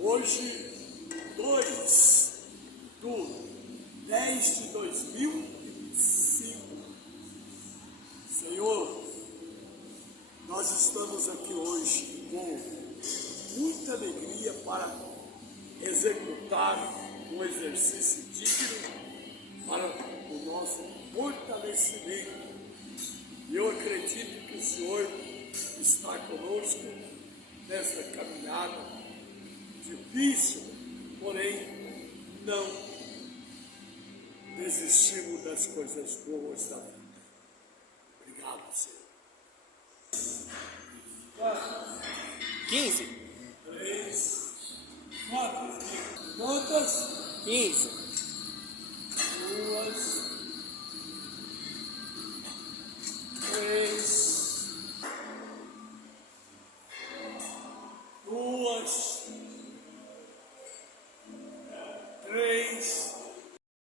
Hoje, 2/10/2025. Senhor, nós estamos aqui hoje com muita alegria para executar um exercício digno para o nosso fortalecimento. E eu acredito que o Senhor está conosco nesta caminhada difícil, porém não desistimos das coisas boas da vida. Obrigado, Senhor. 15. 3, 4. Quantas? 15. 2, 3, 2, 3.